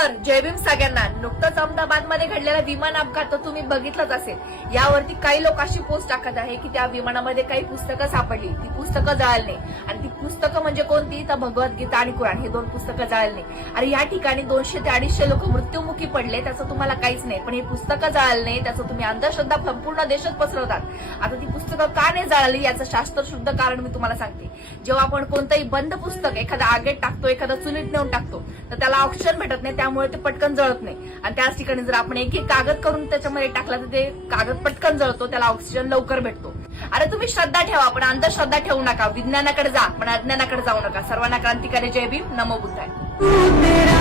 तर जय भीम सगळ्यांना. नुकतंच अहमदाबादमध्ये घडलेला विमान अपघात तर तुम्ही बघितलंच असेल. यावरती काही लोक अशी पोस्ट टाकत आहे की त्या विमानामध्ये काही पुस्तकं सापडली, ती पुस्तकं जळाली नाही. आणि ती पुस्तकं म्हणजे कोणती, तर भगवद्गीता आणि कुराण हे दोन पुस्तकं जळाली नाही. आणि या ठिकाणी 200 ते 250 लोक मृत्युमुखी पडले, त्याचं तुम्हाला काहीच नाही. पण ही पुस्तकं जळाली नाही, त्याचं तुम्ही अंधश्रद्धा संपूर्ण देशात पसरवतात. आता ती पुस्तकं का नाही जळाली याचं शास्त्रशुद्ध कारण मी तुम्हाला सांगते. जेव्हा आपण कोणतंही बंद पुस्तक एखाद्या आगेत टाकतो, एखादा चुलीत नेऊन टाकतो, तर त्याला ऑक्सिजन भेटत नाही, त्यामुळे ते पटकन जळत नाही. आणि त्याच ठिकाणी जर आपण एक कागद करून त्याच्यामध्ये टाकला तर ते कागद पटकन जळतो, त्याला ऑक्सिजन लवकर भेटतो. अरे तुम्ही श्रद्धा ठेवा, पण अंधश्रद्धा ठेवू नका. विज्ञानाकडे जा, पण अज्ञानाकडे जाऊ नका. सर्वांना क्रांतिकारी जय भीम. नमो बुद्धाय.